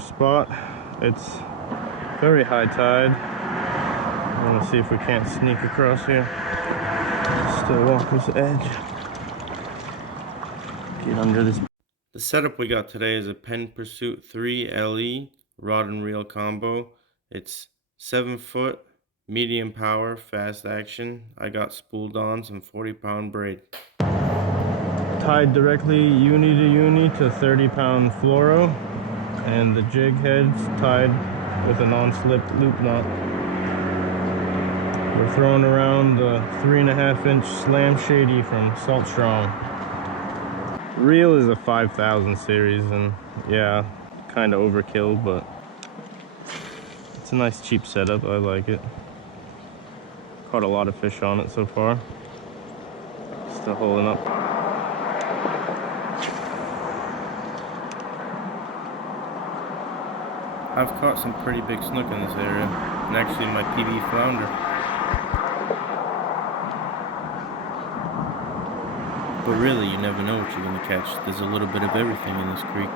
first spot. It's very high tide. I want to see if we can't sneak across here. Still walk this edge. Get under this. The setup we got today is a PredatoryPursuit 3 LE rod and reel combo. It's 7 foot, medium power, fast action. I got spooled on some 40-pound braid. Tied directly uni to uni to 30-pound fluoro, and the jig head's tied with a non-slip loop knot. We're throwing around the 3.5-inch slam shady from Salt Strong. Reel is a 5000 series, and yeah, kind of overkill, but it's a nice cheap setup. I like it. Caught a lot of fish on it so far. Still holding up. I've caught some pretty big snook in this area, and actually my PB flounder. But really, you never know what you're going to catch. There's a little bit of everything in this creek.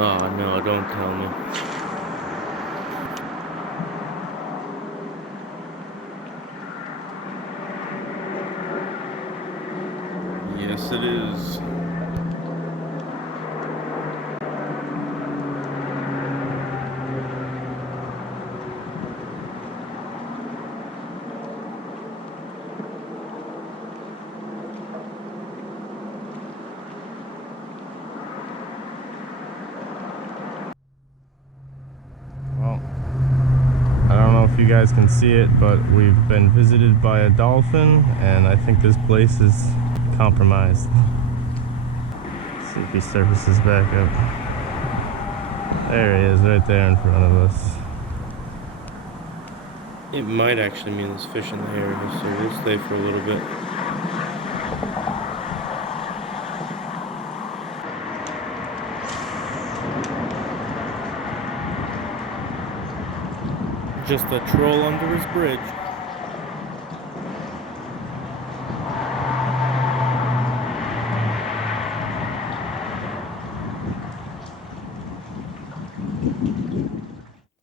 Oh no, don't tell me. Yes, it is. Well, I don't know if you guys can see it, but we've been visited by a dolphin, and I think this place is compromised. Let's see if he surfaces back up. There he is, right there in front of us. It might actually mean there's fish in the area, so we'll stay for a little bit. Just a troll under his bridge.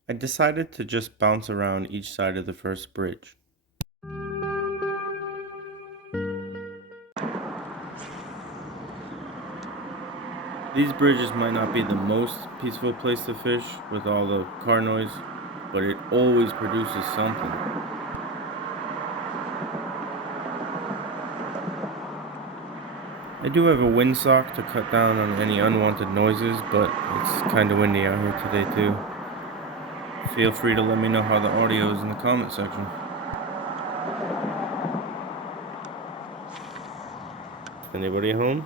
I decided to just bounce around each side of the first bridge. These bridges might not be the most peaceful place to fish with all the car noise, but it always produces something. I do have a windsock to cut down on any unwanted noises, but it's kind of windy out here today too. Feel free to let me know how the audio is in the comment section. Anybody home?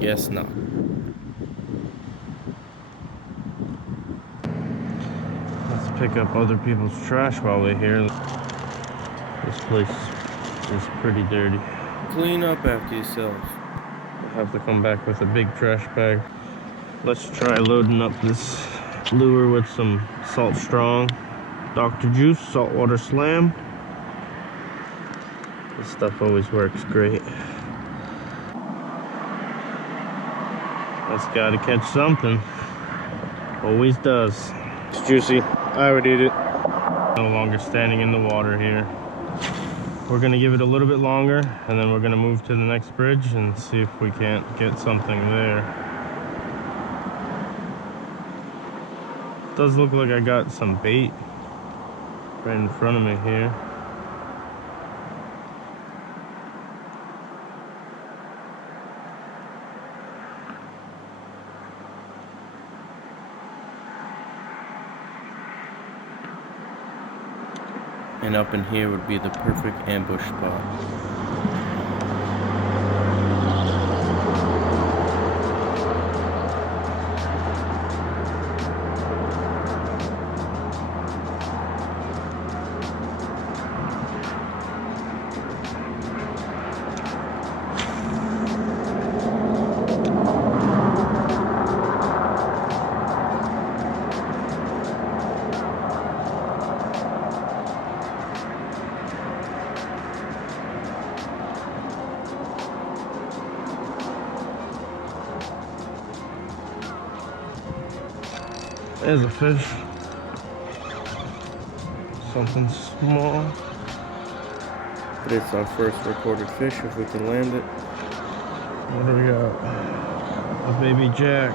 Guess not. Let's pick up other people's trash while we're here. This place is pretty dirty. Clean up after yourselves. I'll have to come back with a big trash bag. Let's try loading up this lure with some Salt Strong Dr. Juice saltwater slam. This stuff always works great. That's gotta catch something. Always does. It's juicy. I would eat it. No longer standing in the water here. We're gonna give it a little bit longer, and then we're gonna move to the next bridge and see if we can't get something there. It does look like I got some bait right in front of me here. And up in here would be the perfect ambush spot. There's a fish. Something small. But it's our first recorded fish if we can land it. What do we got? A baby jack.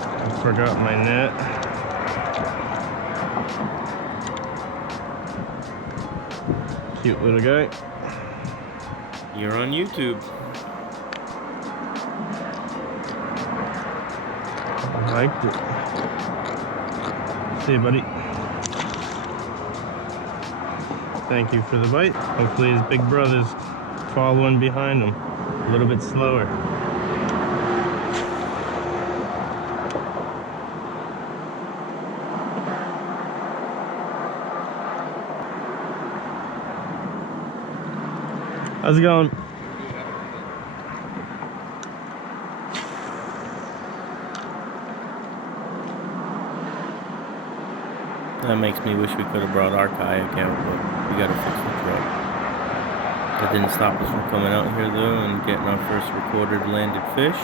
I forgot my net. Cute little guy. You're on YouTube. I liked it. See you, buddy. Thank you for the bite. Hopefully his big brother's following behind him. A little bit slower. How's it going? That makes me wish we could have brought our kayak out, but we gotta fix the truck. That didn't stop us from coming out here though and getting our first recorded landed fish.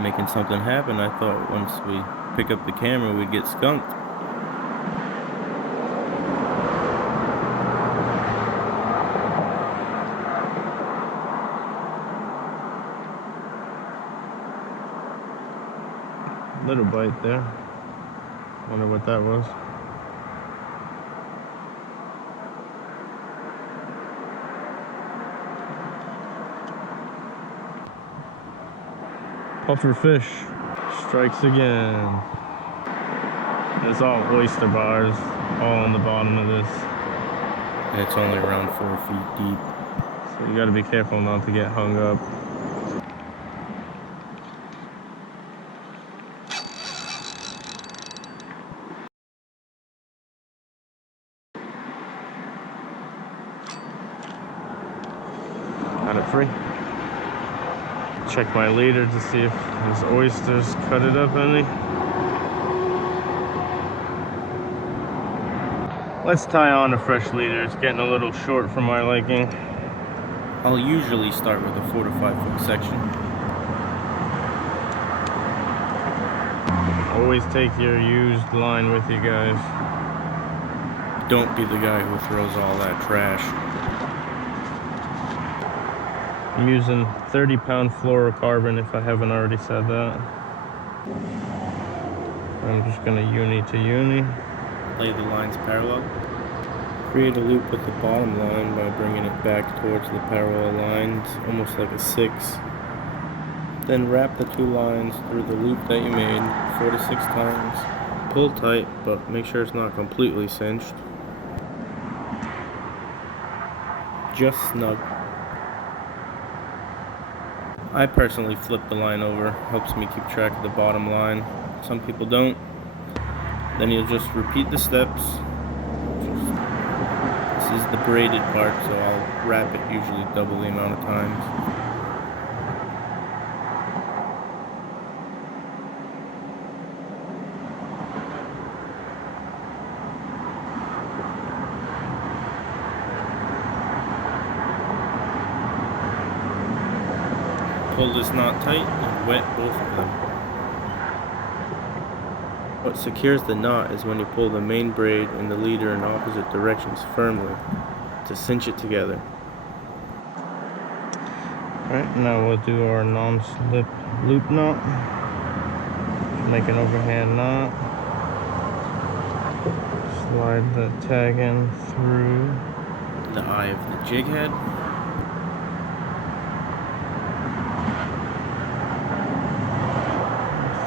Making something happen. I thought once we pick up the camera we'd get skunked. Little bite there. Wonder what that was. Puffer fish strikes again. It's all oyster bars, all on the bottom of this. And it's only around 4 feet deep. So you gotta be careful not to get hung up. Got it free. Check my leader to see if these oysters cut it up any. Let's tie on a fresh leader. It's getting a little short for my liking. I'll usually start with a 4 to 5 foot section. Always take your used line with you guys. Don't be the guy who throws all that trash. I'm using 30-pound fluorocarbon if I haven't already said that. I'm just gonna uni to uni. Lay the lines parallel. Create a loop with the bottom line by bringing it back towards the parallel lines, almost like a 6. Then wrap the 2 lines through the loop that you made 4 to 6 times. Pull tight, but make sure it's not completely cinched. Just snug. I personally flip the line over, helps me keep track of the bottom line. Some people don't. Then you'll just repeat the steps. This is the braided part, so I'll wrap it usually double the amount of times. Pull this knot tight and wet both of them. What secures the knot is when you pull the main braid and the leader in opposite directions firmly to cinch it together. Alright, now we'll do our non-slip loop knot. Make an overhand knot. Slide the tag in through The eye of the jig head.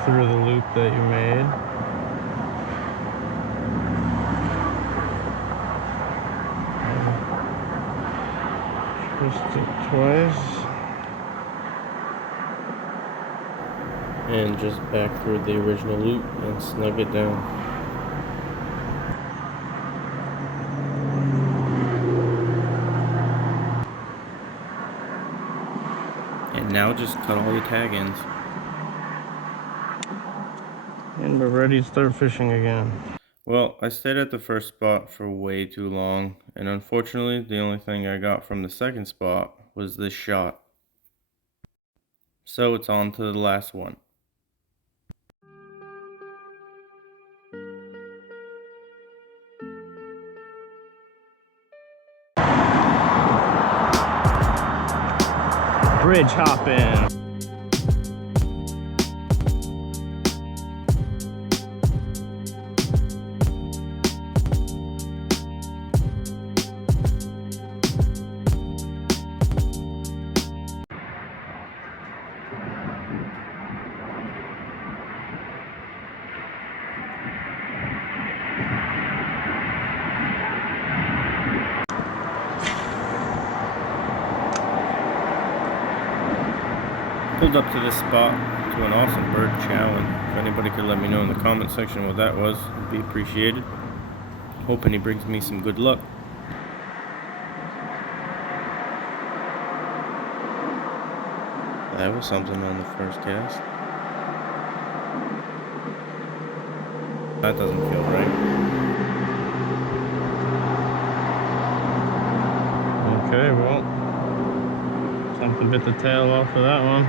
through the loop that you made. Fished it twice. And just back through the original loop and snug it down. And now just cut all your tag ends. And we're ready to start fishing again. Well, I stayed at the first spot for way too long, and unfortunately the only thing I got from the second spot was this shot. So it's on to the last one. Bridge hopping. Pulled up to this spot to an awesome bird chow, and if anybody could let me know in the comment section what that was, it'd be appreciated. Hoping he brings me some good luck. That was something on the first cast. That doesn't feel right. Okay, well, something bit the tail off of that one.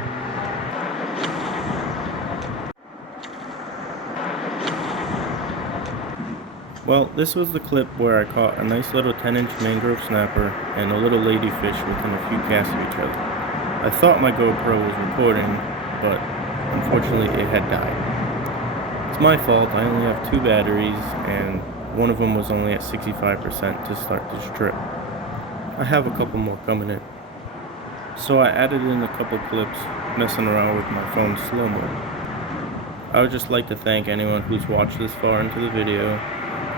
Well, this was the clip where I caught a nice little 10-inch mangrove snapper and a little ladyfish within a few casts of each other. I thought my GoPro was recording, but unfortunately it had died. It's my fault, I only have 2 batteries, and one of them was only at 65% to start this trip. I have a couple more coming in. So I added in a couple clips messing around with my phone's slow-mo. I would just like to thank anyone who's watched this far into the video.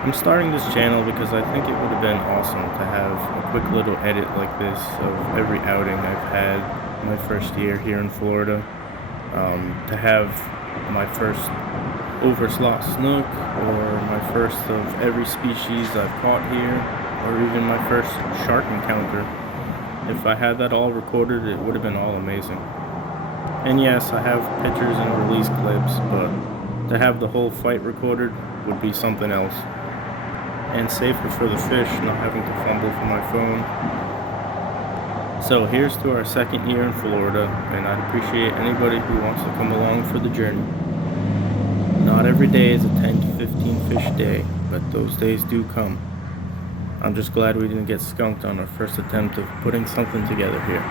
I'm starting this channel because I think it would have been awesome to have a quick little edit like this of every outing I've had my first year here in Florida. To have my first overslot snook, or my first of every species I've caught here, or even my first shark encounter. If I had that all recorded, it would have been all amazing. And yes, I have pictures and release clips, but to have the whole fight recorded would be something else. And safer for the fish, not having to fumble for my phone. So here's to our second year in Florida, and I'd appreciate anybody who wants to come along for the journey. Not every day is a 10 to 15 fish day, but those days do come. I'm just glad we didn't get skunked on our first attempt of putting something together here.